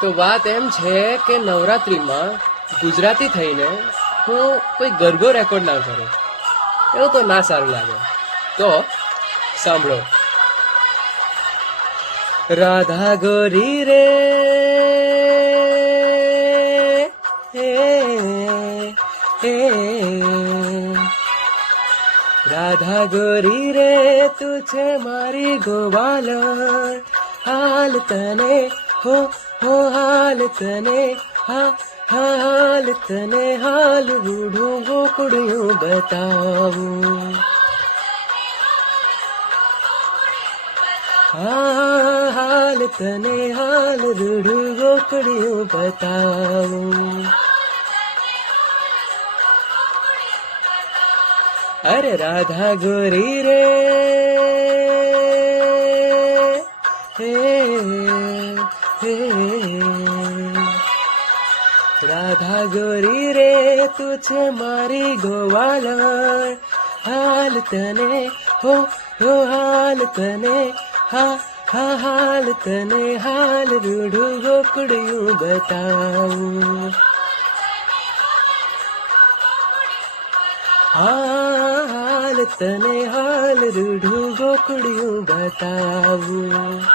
તો વાત એમ છે કે નવરાત્રીમાં ગુજરાતી થઈને હું કોઈ ગરબો રેકોર્ડ ના કરું, એવું તો ના સારું લાગે. તો સાંભળો. રાધા ગોરી રે રાધા ગોરી રે તું છે મારી ગોવાલ, હાલ તને હો હાલ તને હાલ તને હાલ રૂઢું ગોકુડિયું બતાવું. હાલ તને હાલ રૂઢું ગોકુડિયું બતાવું. અરે રાધા ગોરી રે રાધા ગોરી રે તું છે મારી ગોવાલ, હાલ તને હો હાલ તને હાલ તને હાલ રૂઢું ગોકુડિયું બતાવું. હાલ તને હાલ રૂઢું ગોકુડિયું બતાવું.